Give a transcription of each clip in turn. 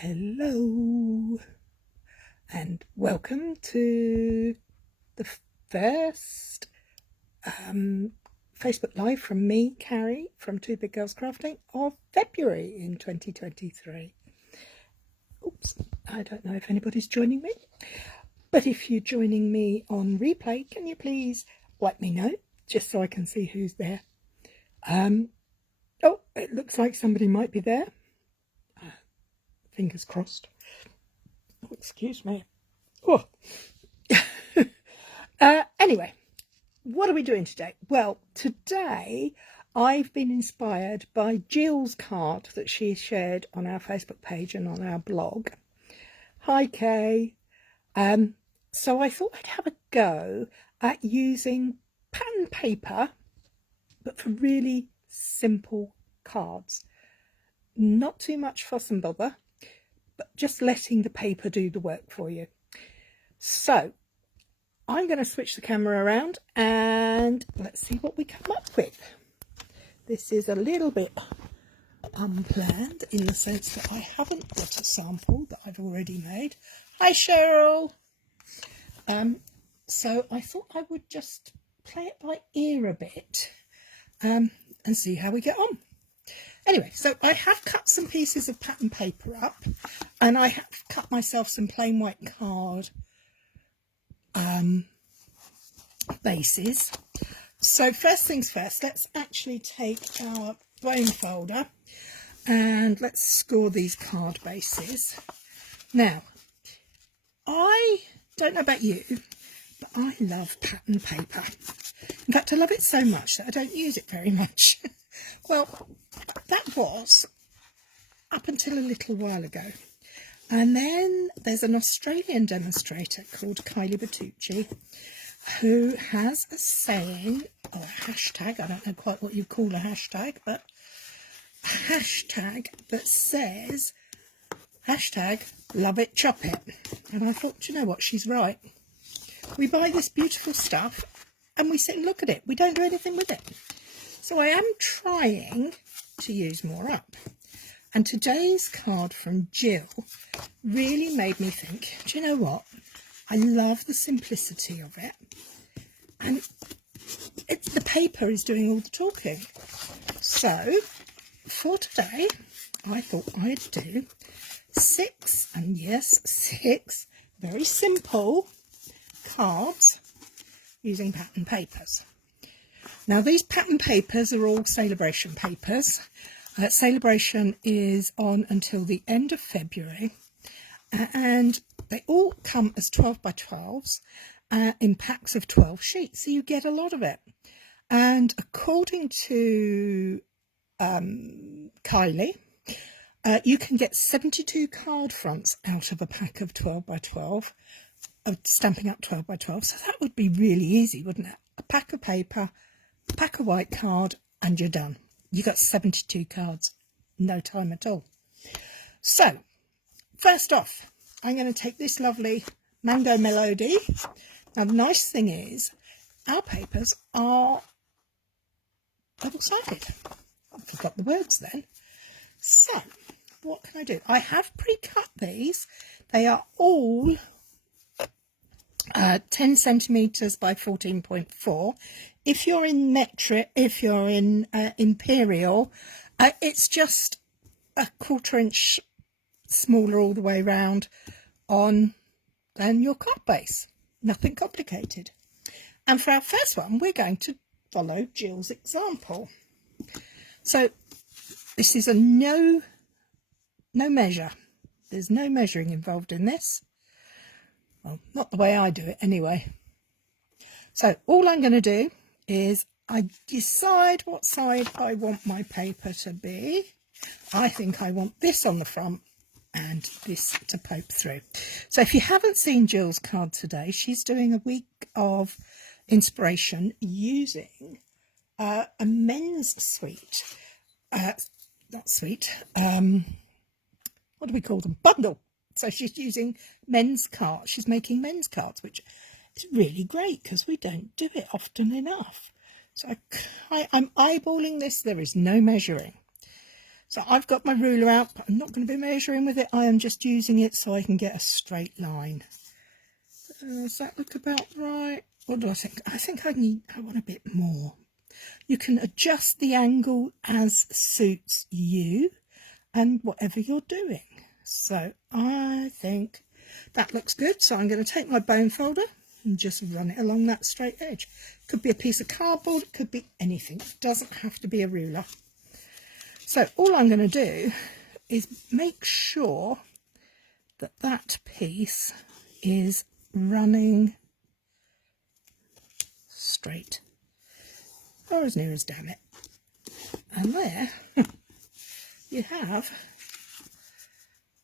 Hello and welcome to the first Facebook Live from me, Cary, from Two Big Girls Crafting of February in 2023. Oops, I don't know if anybody's joining me, but if you're joining me on replay, can you please let me know just so I can see who's there? Oh, it looks like somebody might be there. Fingers crossed. Oh, excuse me. Oh. Anyway, what are we doing today? Well, today I've been inspired by Jill's card that she shared on our Facebook page and on our blog. Hi, Kay. So I thought I'd have a go at using pattern paper, but for really simple cards. Not too much fuss and bother, but just letting the paper do the work for you. So I'm going to switch the camera around and let's see what we come up with. This is a little bit unplanned in the sense that I haven't got a sample that I've already made. Hi, Cheryl. So I thought I would just play it by ear a bit and see how we get on. Anyway, so I have cut some pieces of pattern paper up and I have cut myself some plain white card bases. So first things first, let's actually take our bone folder and let's score these card bases. Now, I don't know about you, but I love pattern paper. In fact, I love it so much that I don't use it very much. Well, that was up until a little while ago. And then there's an Australian demonstrator called Cary who has a saying, or a hashtag, I don't know quite what you call a hashtag, but a hashtag that says, hashtag love it, chop it. And I thought, do you know what, she's right. We buy this beautiful stuff and we sit and look at it. We don't do anything with it. So I am trying to use more up. And today's card from Jill really made me think, do you know what? I love the simplicity of it. And the paper is doing all the talking. So for today, I thought I'd do 6, and yes, 6 very simple cards using pattern papers. Now, these pattern papers are all Celebration papers. Celebration is on until the end of February, and they all come as 12 by 12s in packs of 12 sheets, so you get a lot of it. And according to Kylie, you can get 72 card fronts out of a pack of 12 by 12, of Stampin' Up 12 by 12, so that would be really easy, wouldn't it? A pack of paper, pack of white card, and you're done. You got 72 cards, no time at all. So first off, I'm going to take this lovely Mango Melody. Now the nice thing is our papers are double-sided. I forgot the words then. So what can I do? I have pre-cut these. They are all 10 centimeters by 14.4. If you're in metric, if you're in imperial, it's just a 1/4 inch smaller all the way round than your card base. Nothing complicated. And for our first one, we're going to follow Jill's example. So this is a no measure. There's no measuring involved in this. Well, not the way I do it anyway. So all I'm going to do is I decide what side I want my paper to be. I think I want this on the front and this to poke through. So if you haven't seen Jill's card today, she's doing a week of inspiration using a men's suite. Not suite. What do we call them? Bundle. So she's using men's cards. She's making men's cards, which is really great because we don't do it often enough. So I'm eyeballing this. There is no measuring. So I've got my ruler out, but I'm not going to be measuring with it. I am just using it so I can get a straight line. Does that look about right? What do I think? I think I want a bit more. You can adjust the angle as suits you and whatever you're doing. So I think that looks good. So I'm going to take my bone folder and just run it along that straight edge. Could be a piece of cardboard, it could be anything. It doesn't have to be a ruler. So all I'm going to do is make sure that that piece is running straight, or as near as damn it. And there you have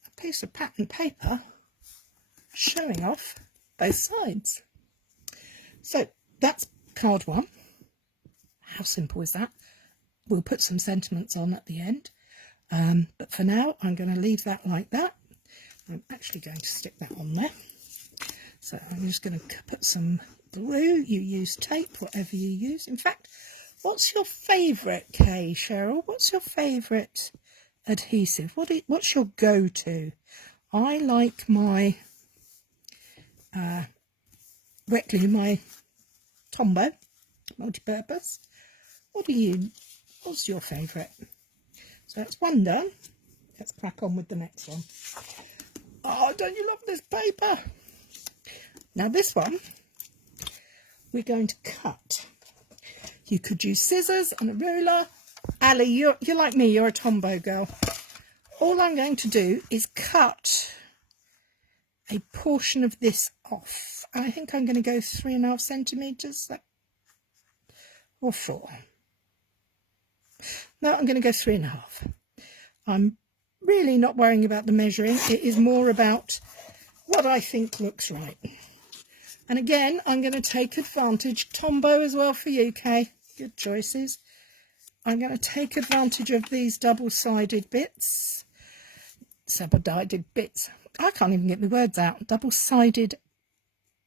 a piece of pattern paper showing off both sides. So that's card one. How simple is that? We'll put some sentiments on at the end, but for now I'm going to leave that like that. I'm actually going to stick that on there. So I'm just going to put some glue. You use tape, whatever you use. In fact, what's your favourite, Kay, Cheryl? What's your favourite adhesive? What's your go-to? I like my wet glue, my Tombow multi-purpose. What's your favourite? So that's one done. Let's crack on with the next one. Oh, don't you love this paper? Now this one, we're going to cut. You could use scissors and a ruler. Ali, you're like me, you're a Tombow girl. All I'm going to do is cut a portion of this off. I think I'm going to go 3.5 centimetres or 4. No, I'm going to go 3.5. I'm really not worrying about the measuring. It is more about what I think looks right. And again, I'm going to take advantage. Tombow as well for you, Kay. Good choices. I'm going to take advantage of these double-sided bits. Double-sided bits. I can't even get my words out. Double-sided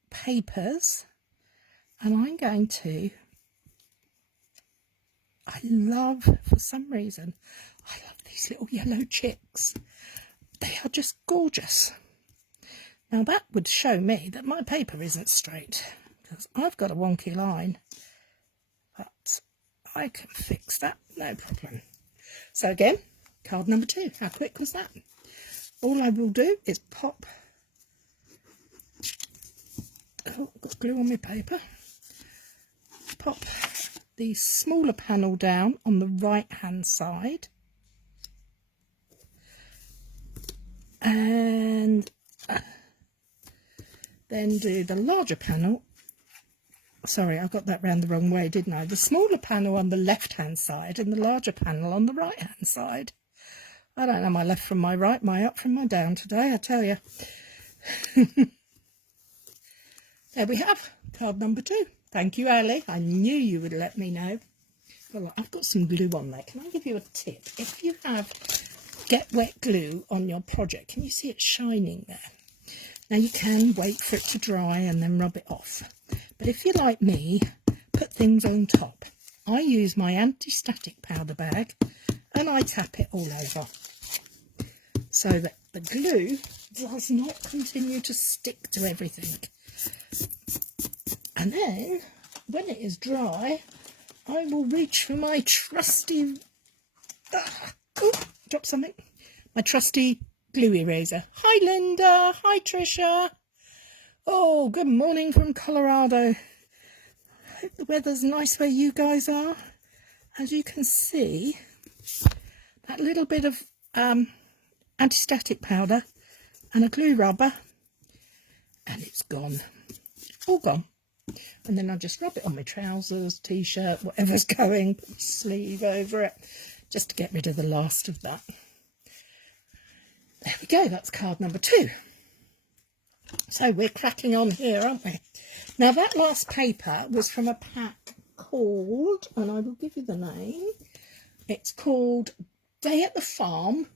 papers. And I'm going to... for some reason, I love these little yellow chicks. They are just gorgeous. Now that would show me that my paper isn't straight, because I've got a wonky line, but I can fix that, no problem. So again, card number 2, how quick was that? All I will do is pop, oh, I've got glue on my paper, pop the smaller panel down on the right hand side, and then do the larger panel. Sorry, I got that round the wrong way, didn't I? The smaller panel on the left hand side and the larger panel on the right hand side. I don't know my left from my right, my up from my down today, I tell you. There we have card number 2. Thank you, Ali. I knew you would let me know. Well, I've got some glue on there. Can I give you a tip? If you have get wet glue on your project, can you see it shining there? Now you can wait for it to dry and then rub it off. But if you're like me, put things on top. I use my anti-static powder bag and I tap it all over so that the glue does not continue to stick to everything. And then, when it is dry, I will reach for my trusty... drop something. My trusty glue eraser. Hi, Linda. Hi, Trisha. Oh, good morning from Colorado. Hope the weather's nice where you guys are. As you can see, that little bit of anti-static powder and a glue rubber, and it's gone. All gone. And then I'll just rub it on my trousers, t-shirt, whatever's going, put my sleeve over it, just to get rid of the last of that. There we go, that's card number 2. So we're cracking on here, aren't we? Now that last paper was from a pack called, and I will give you the name, it's called Day at the Farm,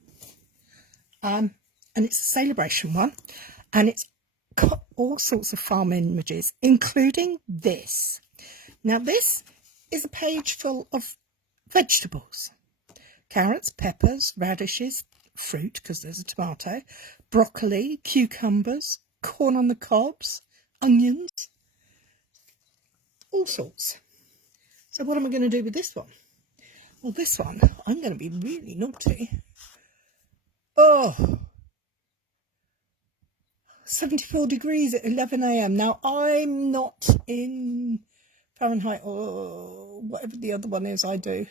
and it's a celebration one, and it's got all sorts of farm images, including this. Now this is a page full of vegetables. carrots, peppers, radishes, fruit, because there's a tomato, broccoli, cucumbers, corn on the cobs, onions, all sorts. So what am I going to do with this one? Well, this one, I'm going to be really naughty. Oh, 74 degrees at 11 a.m. Now, I'm not in Fahrenheit or whatever the other one is I do.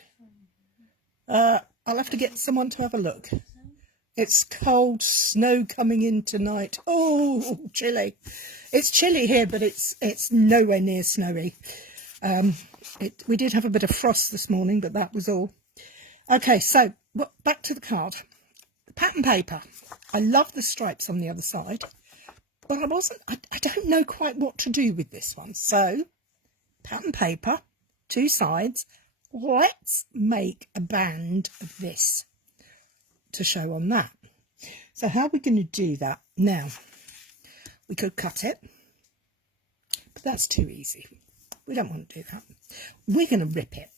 I'll have to get someone to have a look. It's cold, snow coming in tonight. Oh, chilly. It's chilly here, but it's nowhere near snowy. We did have a bit of frost this morning, but that was all. Okay, so back to the card. Pattern paper. I love the stripes on the other side, but I don't know quite what to do with this one. So, pattern paper, 2 sides. Let's make a band of this to show on that. So how are we going to do that? Now, we could cut it, but that's too easy. We don't want to do that. We're going to rip it.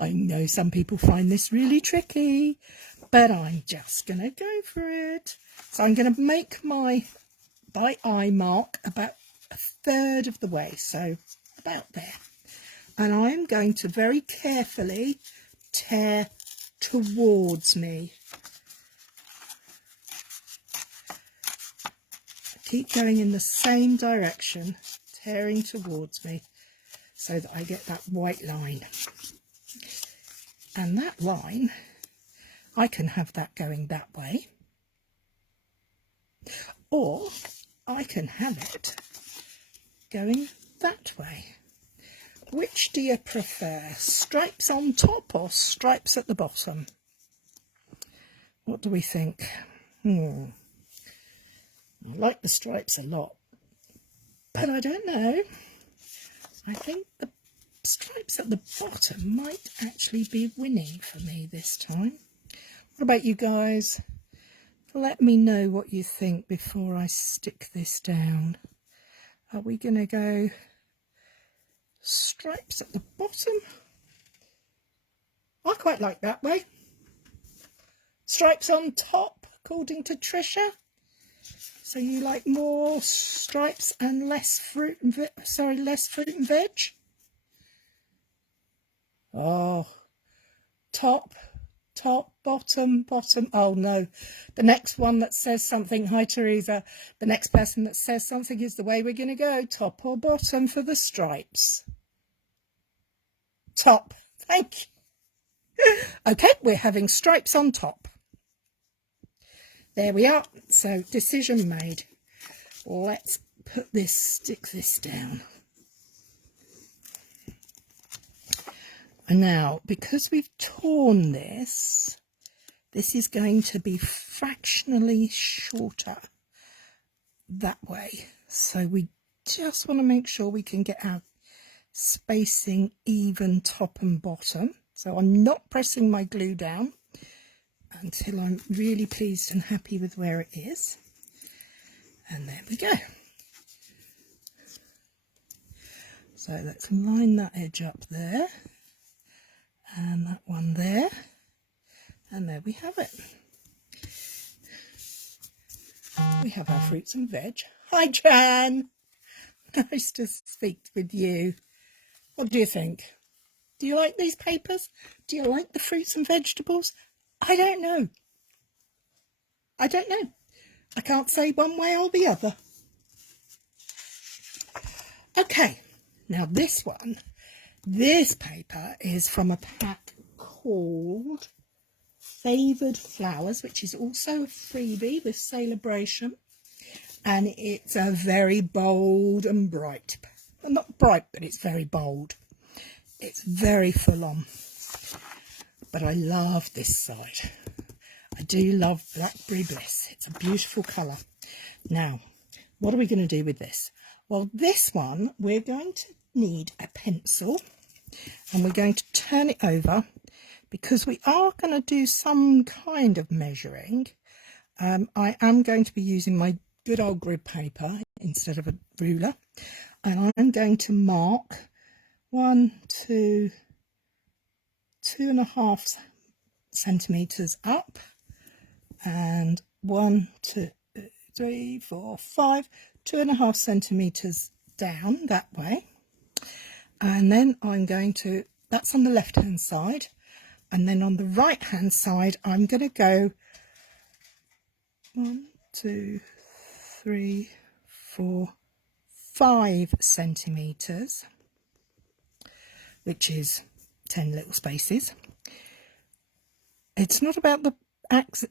I know some people find this really tricky, but I'm just going to go for it. So I'm going to make my by eye mark about 1/3 of the way, so about there. And I'm going to very carefully tear towards me. Keep going in the same direction, tearing towards me, so that I get that white line. And that line, I can have that going that way, or I can have it going that way. Which do you prefer? Stripes on top or stripes at the bottom? What do we think? I like the stripes a lot, but I don't know. I think the stripes at the bottom might actually be winning for me this time. What about you guys? Let me know what you think before I stick this down. Are we going to go stripes at the bottom? I quite like that way. Stripes on top, according to Trisha. So you like more stripes and less fruit and less fruit and veg? Oh, top, bottom. Oh no, the next one that says something. Hi Teresa. The next person that says something is the way we're going to go. Top or bottom for the stripes? Top. Thank you. Okay, we're having stripes on top. There we are. So decision made. Let's stick this down. And now, because we've torn this, this is going to be fractionally shorter that way. So we just want to make sure we can get our spacing even top and bottom. So I'm not pressing my glue down until I'm really pleased and happy with where it is. And there we go. So let's line that edge up there, and that one there, and there we have it. We have our fruits and veg. Hi Jan, nice to speak with you. What do you think? Do you like these papers? Do you like the fruits and vegetables? I don't know. I can't say one way or the other. Okay, now this paper is from a pack called Favoured Flowers, which is also a freebie with Celebration, and it's a very bold and bright. Well, not bright, but it's very bold. It's very full on, but I love this side. I do love Blackberry Bliss. It's a beautiful colour. Now, what are we going to do with this? Well, this one, we're going to need a pencil, and we're going to turn it over because we are going to do some kind of measuring. I am going to be using my good old grid paper instead of a ruler, and I'm going to mark 1, 2, 2.5 centimeters up, and 1, 2, 3, 4, 5, 2.5 centimeters down that way. And then I'm going to, that's on the left hand side, and then on the right hand side I'm going to go 1, 2, 3, 4, 5 centimeters, which is 10 little spaces. It's not about the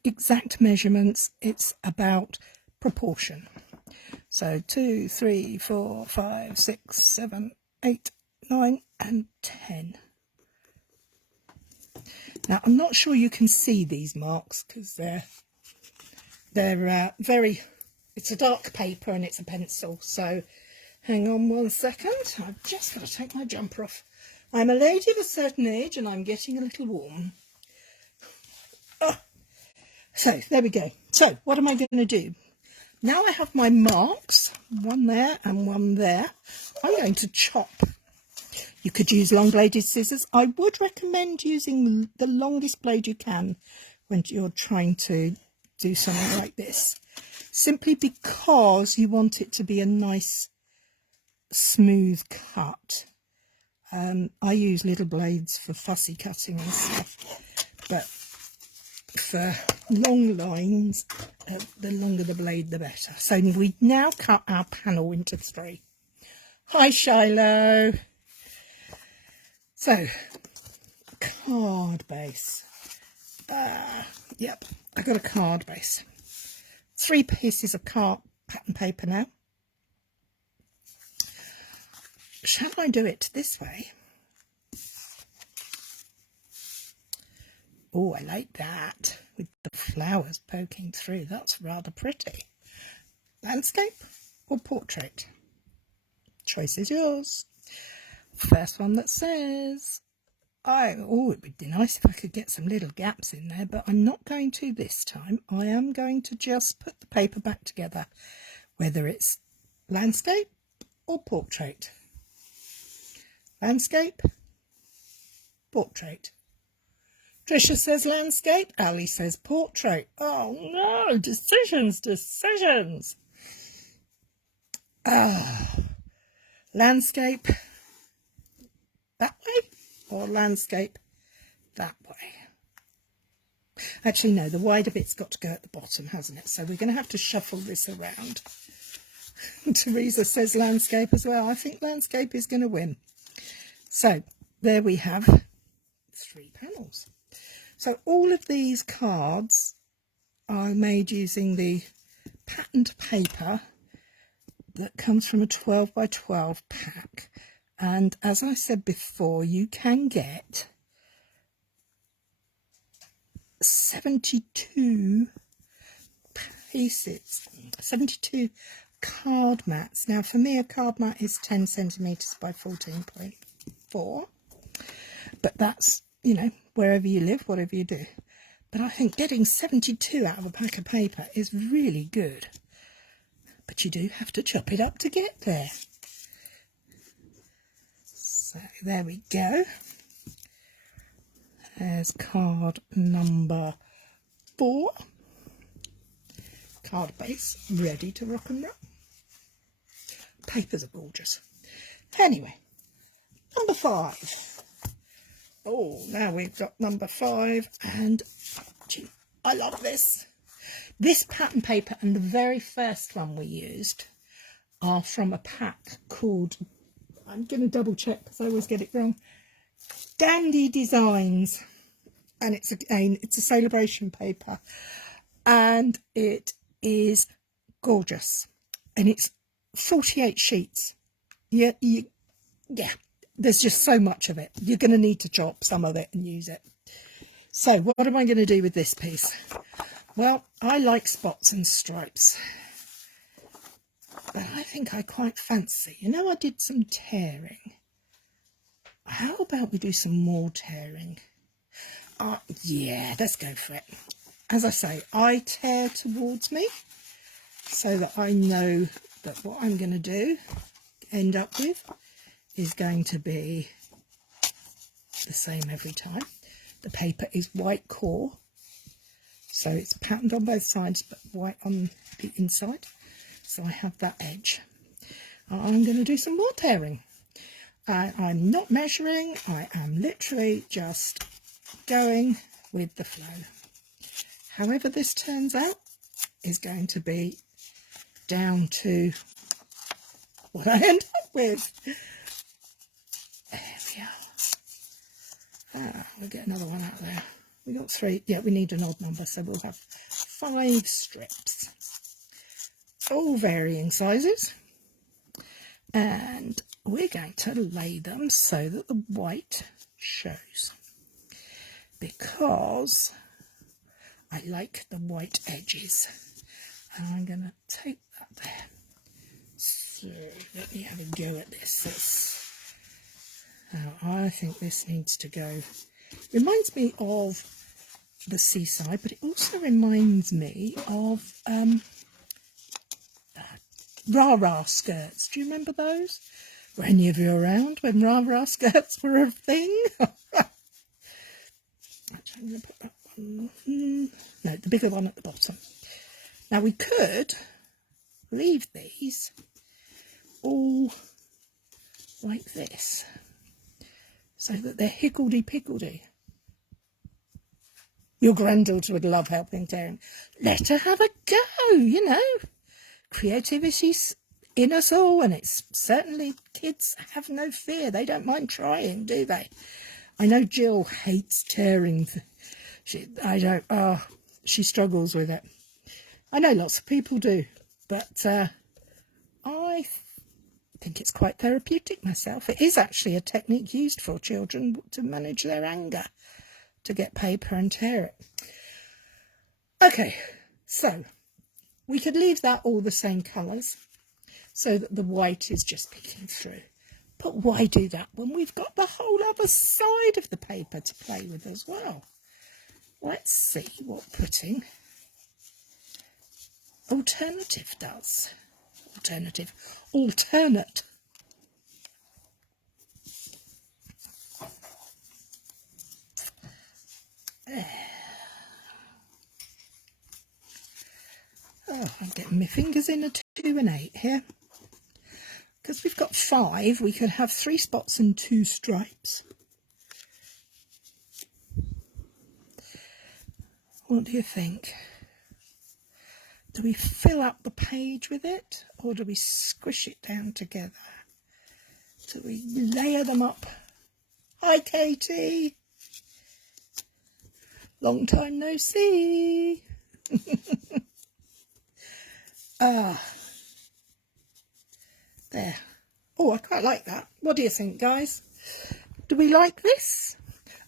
exact measurements, it's about proportion. So 2, 3, 4, 5, 6, 7, 8, 9 and 10. Now I'm not sure you can see these marks because they're very, it's a dark paper and it's a pencil, so hang on 1 second. I've just got to take my jumper off. I'm a lady of a certain age and I'm getting a little warm. Oh. So there we go. So what am I going to do? Now I have my marks, one there and one there. I'm going to chop. You could use long bladed scissors. I would recommend using the longest blade you can when you're trying to do something like this, simply because you want it to be a nice smooth cut. I use little blades for fussy cutting and stuff, but for long lines, the longer the blade the better. So we now cut our panel into 3. Hi Shiloh. So card base. Yep, I got a card base. 3 pieces of pattern paper now. Shall I do it this way? Oh, I like that, with the flowers poking through. That's rather pretty. Landscape or portrait? Choice is yours. First one that says, oh, it would be nice if I could get some little gaps in there, but I'm not going to this time. I am going to just put the paper back together, whether it's landscape or portrait. Landscape, portrait. Trisha says landscape, Ali says portrait. Oh no, decisions. Landscape that way or landscape that way? Actually no, the wider bit's got to go at the bottom, hasn't it? So we're going to have to shuffle this around. Teresa says landscape as well. I think landscape is going to win. So there we have 3 panels. So all of these cards are made using the patterned paper that comes from a 12 by 12 pack. And as I said before, you can get 72 pieces, 72 card mats. Now for me a card mat is 10 centimeters by 14.4, but that's, you know, wherever you live, whatever you do. But I think getting 72 out of a pack of paper is really good, but you do have to chop it up to get there. So there we go. There's card number 4. Card base ready to rock and roll. Papers are gorgeous. Anyway, number 5. Oh, now we've got number 5, and gee, I love this. This pattern paper and the very first one we used are from a pack called, I'm going to double check because I always get it wrong, Dandy Designs, and it's a celebration paper, and it is gorgeous, and it's 48 sheets. Yeah, there's just so much of it. You're going to need to chop some of it and use it. So what am I going to do with this piece? Well, I like spots and stripes, but I think I quite fancy, you know, I did some tearing. How about we do some more tearing? Yeah, let's go for it. As I say, I tear towards me so that I know that what I'm going to end up with is going to be the same every time. The paper is white core, so it's patterned on both sides but white on the inside. So I have that edge. I'm going to do some more tearing. I'm not measuring, I am literally just going with the flow. However this turns out is going to be down to what I end up with. There we are. We'll get another one out there. We got 3. Yeah, we need an odd number, so we'll have 5 strips. All varying sizes. And we're going to lay them so that the white shows. Because I like the white edges. And I'm going to take that there. So let me have a go at this. I think this needs to go. Reminds me of the seaside, but it also reminds me of rah-rah skirts. Do you remember those? Were any of you around when rah-rah skirts were a thing? Actually, I'm going to put that one. No, the bigger one at the bottom. Now we could leave these all like this, so that they're higgledy-piggledy. Your granddaughter would love helping tearing. Let her have a go, you know. Creativity's in us all, and it's certainly, kids have no fear. They don't mind trying, do they? I know Jill hates tearing. She struggles with it. I know lots of people do, but I think it's quite therapeutic myself. It is actually a technique used for children to manage their anger, to get paper and tear it. Okay, so we could leave that all the same colours so that the white is just peeking through. But why do that when we've got the whole other side of the paper to play with as well? Let's see what putting alternative does. Alternate. Oh, I'm getting my fingers in a 2 and 8 here. Because we've got 5, we could have 3 spots and 2 stripes. What do you think? Do we fill up the page with it, or do we squish it down together? Do we layer them up? Hi, Katie. Long time no see. There. Oh, I quite like that. What do you think, guys? Do we like this?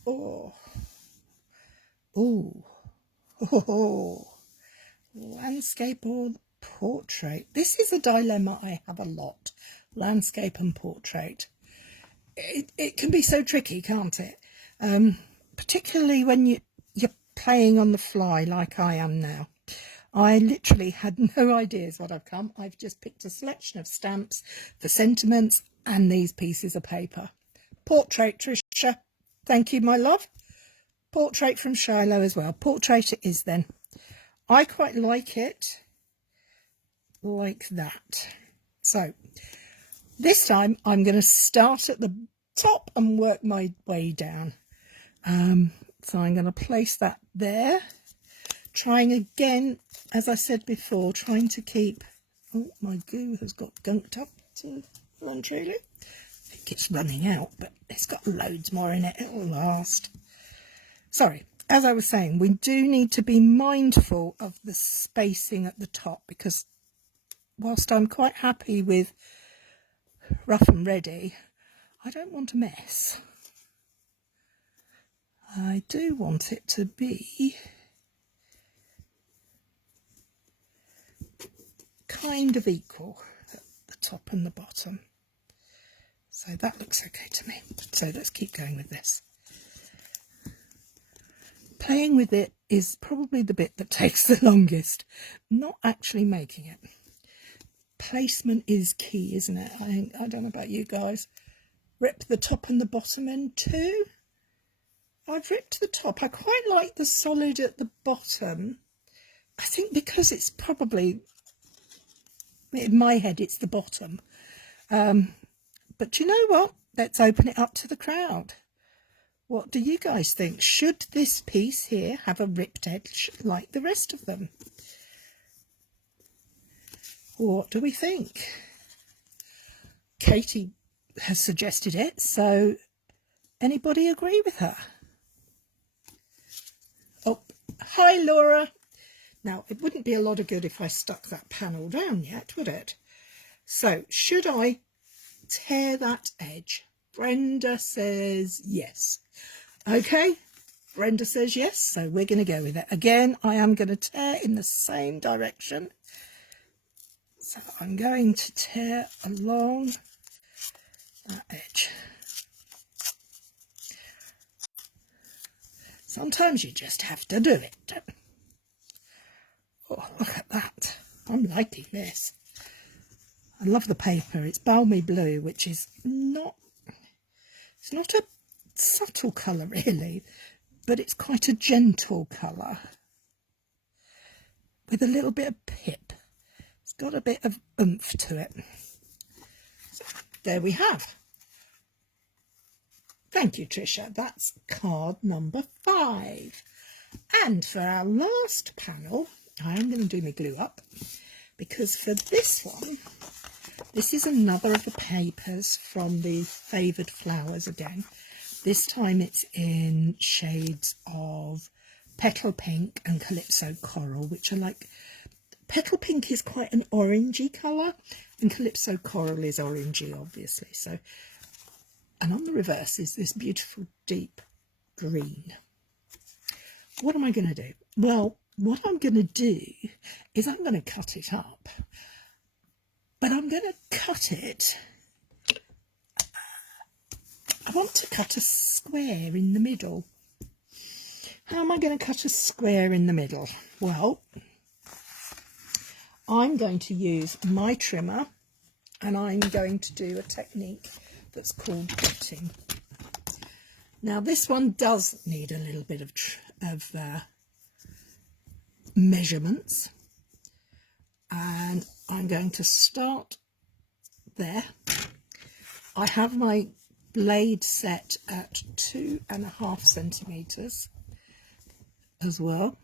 Oh. Landscape or portrait? This is a dilemma I have a lot. Landscape and portrait. It can be so tricky, can't it? Particularly when you're playing on the fly like I am now. I literally had no ideas what I've come. I've just picked a selection of stamps for sentiments and these pieces of paper. Portrait, Tricia. Thank you, my love. Portrait from Shiloh as well. Portrait it is then. I quite like it like that. So this time I'm going to start at the top and work my way down. So I'm going to place that there. Trying again, as I said before, trying to keep... Oh, my glue has got gunked up to run truly. I think it's running out, but it's got loads more in it. It will last. Sorry, as I was saying, we do need to be mindful of the spacing at the top, because whilst I'm quite happy with rough and ready, I don't want a mess. I do want it to be kind of equal at the top and the bottom. So that looks okay to me. So let's keep going with this. Playing with it is probably the bit that takes the longest, not actually making it. Placement is key, isn't it? I don't know about you guys. Rip the top and the bottom end too. I've ripped the top. I quite like the solid at the bottom. I think because it's probably, in my head, it's the bottom. But you know what? Let's open it up to the crowd. What do you guys think? Should this piece here have a ripped edge like the rest of them? What do we think? Katie has suggested it, so anybody agree with her? Oh, hi Laura. Now, it wouldn't be a lot of good if I stuck that panel down yet, would it? So, should I tear that edge? Brenda says yes. Okay, Brenda says yes, so we're going to go with it. Again, I am going to tear in the same direction. So I'm going to tear along that edge. Sometimes you just have to do it. Oh, look at that. I'm liking this. I love the paper. It's balmy blue, which is not, it's not a subtle colour really, but it's quite a gentle colour with a little bit of pip. It's got a bit of oomph to it. So there we have. Thank you, Tricia. That's card number 5. And for our last panel, I am going to do my glue up, because for this one, this is another of the papers from the Favoured Flowers again. This time it's in shades of Petal Pink and Calypso Coral, which are like, Petal Pink is quite an orangey colour and Calypso Coral is orangey, obviously. So, and on the reverse is this beautiful deep green. What am I going to do? Well, what I'm going to do is I'm going to cut it up, but I'm going to cut it, I want to cut a square in the middle. How am I going to cut a square in the middle? Well, I'm going to use my trimmer and I'm going to do a technique that's called dotting. Now this one does need a little bit of measurements, and I'm going to start there. I have my blade set at 2.5 centimetres as well,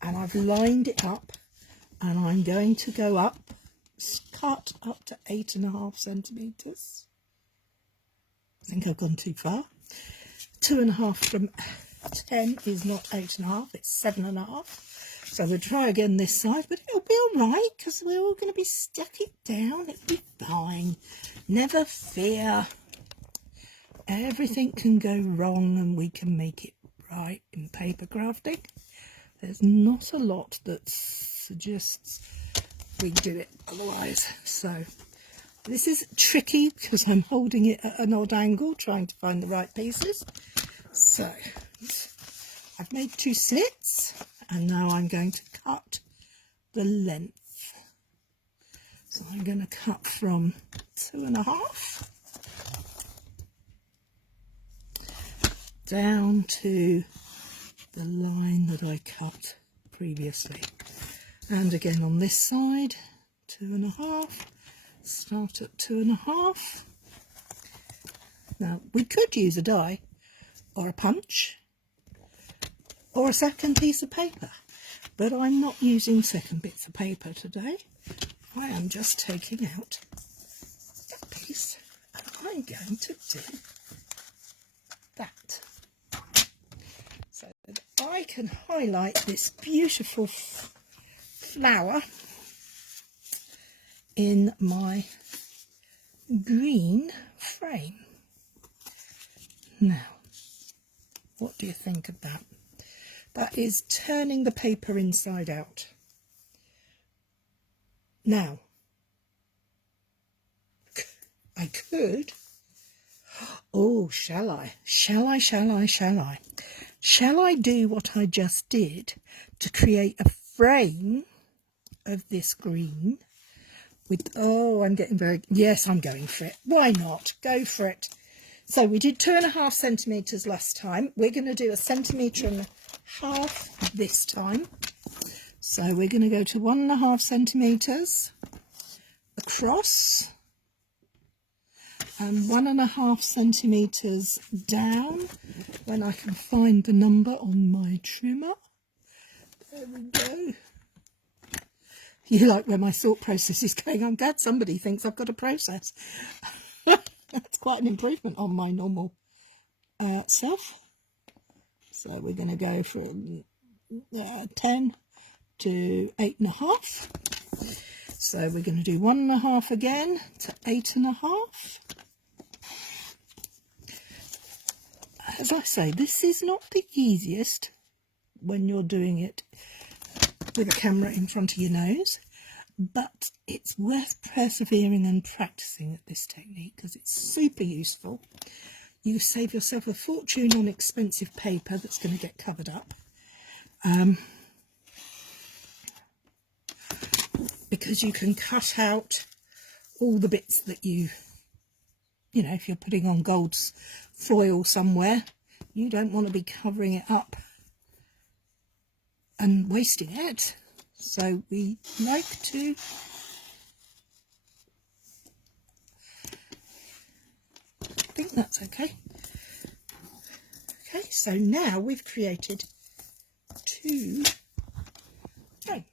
and I've lined it up, and I'm going to go up, cut up to 8.5 centimetres. I think I've gone too far. 2.5 from 10 is not 8.5, it's 7.5. So we'll try again this side, but it'll be all right because we're all going to be stuck it down. It'll be fine. Never fear. Everything can go wrong and we can make it right in paper crafting. There's not a lot that suggests we do it otherwise. So this is tricky because I'm holding it at an odd angle, trying to find the right pieces. So I've made 2 slits and now I'm going to cut the length. So I'm going to cut from 2.5 down to the line that I cut previously. And again on this side, 2.5, start at 2.5. Now we could use a die or a punch or a second piece of paper, but I'm not using second bits of paper today. I am just taking out that piece and I'm going to do that so that I can highlight this beautiful flower in my green frame. Now, what do you think of that? That is turning the paper inside out. Now, I could, oh, shall I? Shall I do what I just did to create a frame of this green with, oh, I'm getting very, yes, I'm going for it. Why not? Go for it. So we did 2.5 centimetres last time. We're going to do 1.5 centimetres this time. So we're going to go to 1.5 centimetres across and 1.5 centimetres down, when I can find the number on my trimmer. There we go. You like where my thought process is going. I'm glad somebody thinks I've got a process. That's quite an improvement on my normal self. So we're going to go from 10 to 8.5. So we're going to do 1.5 again to 8.5. As I say, this is not the easiest when you're doing it with a camera in front of your nose, but it's worth persevering and practicing at this technique because it's super useful. You save yourself a fortune on expensive paper that's going to get covered up, because you can cut out all the bits that you know, if you're putting on gold foil somewhere, you don't want to be covering it up and wasting it. So we like to I think that's okay. Okay, so now we've created 2 frames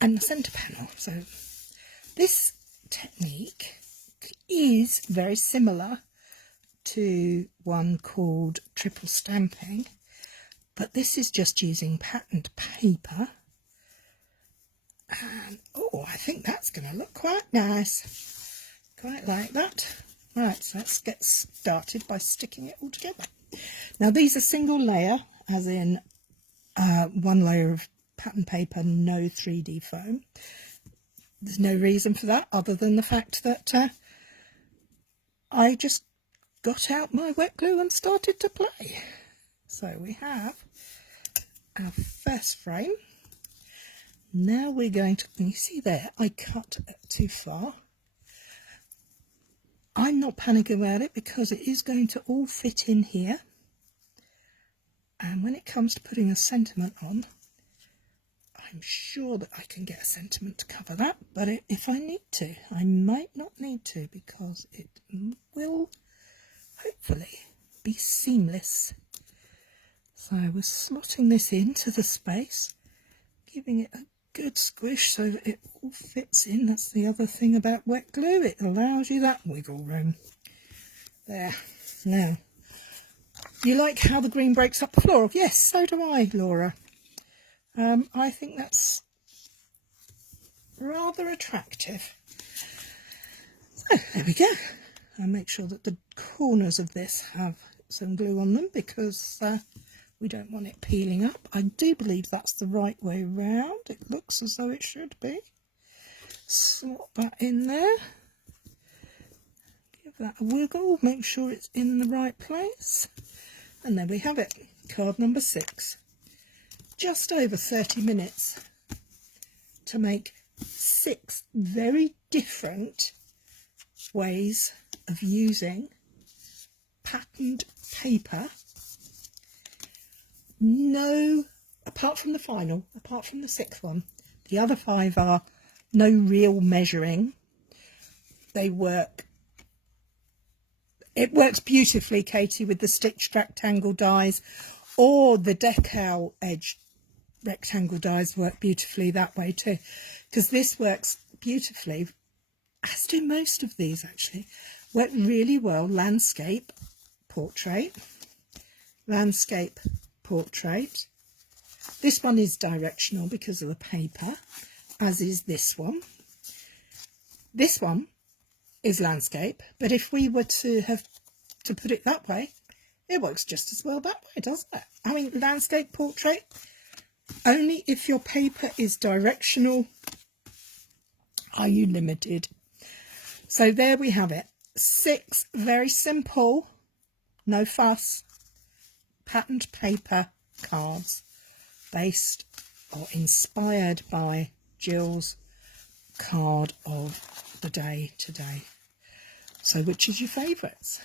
and the centre panel. So this technique is very similar to one called triple stamping, but this is just using patterned paper. And oh, I think that's going to look quite nice. Quite like that. Right, so let's get started by sticking it all together. Now these are single layer, as in 1 layer of pattern paper, no 3D foam. There's no reason for that other than the fact that I just got out my wet glue and started to play. So we have our first frame. Now we're going to, you see there, I cut too far. I'm not panicking about it because it is going to all fit in here. And when it comes to putting a sentiment on, I'm sure that I can get a sentiment to cover that. But if I need to, I might not need to, because it will hopefully be seamless. So we're slotting this into the space, giving it a good squish so that it all fits in. That's the other thing about wet glue, it allows you that wiggle room. There. Now, you like how the green breaks up the floor? Yes, so do I, Laura. I think that's rather attractive. So there we go. I'll make sure that the corners of this have some glue on them, because we don't want it peeling up. I do believe that's the right way round. It looks as though it should be. Slot that in there. Give that a wiggle. Make sure it's in the right place. And there we have it. Card number 6. Just over 30 minutes to make 6 very different ways of using patterned paper. No, apart from the 6th one, the other 5 are no real measuring. They work, it works beautifully, Katie, with the stitched rectangle dies, or the decal edge rectangle dies work beautifully that way too, because this works beautifully, as do most of these actually. Work really well landscape, portrait, landscape, portrait. This one is directional because of the paper, as is this one. This one is landscape, but if we were to have to put it that way, it works just as well that way, doesn't it? I mean, landscape, portrait, only if your paper is directional are you limited. So there we have it. 6 very simple, no fuss, patterned paper cards based or inspired by Jill's card of the day today. So which is your favourites?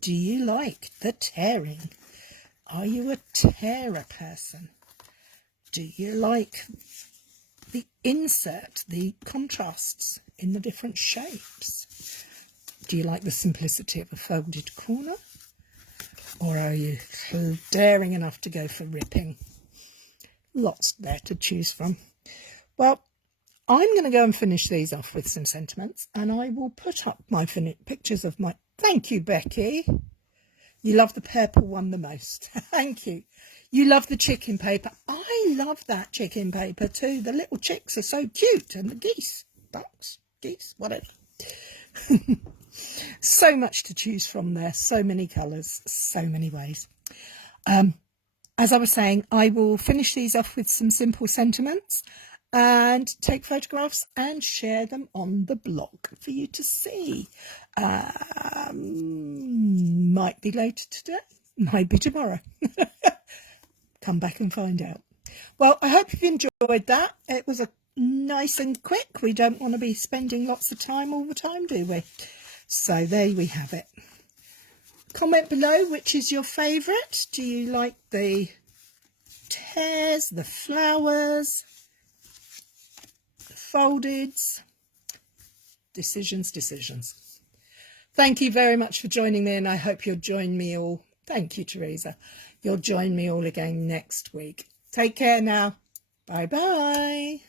Do you like the tearing? Are you a tearer person? Do you like the insert, the contrasts in the different shapes? Do you like the simplicity of a folded corner? Or are you daring enough to go for ripping? Lots there to choose from. Well, I'm going to go and finish these off with some sentiments, and I will put up my pictures of my... Thank you, Becky. You love the purple one the most. Thank you. You love the chicken paper. I love that chicken paper too. The little chicks are so cute, and the geese, ducks, geese, whatever. So much to choose from there. So many colours, so many ways. As I was saying, I will finish these off with some simple sentiments and take photographs and share them on the blog for you to see. Might be later today, might be tomorrow. Come back and find out. Well, I hope you've enjoyed that. It was a nice and quick. We don't want to be spending lots of time all the time, do we? So there we have it. Comment below which is your favourite. Do you like the tears, the flowers, the foldeds? Decisions. Thank you very much for joining me, and I hope you'll join me all. Thank you, Teresa. You'll join me all again next week. Take care now. Bye-bye.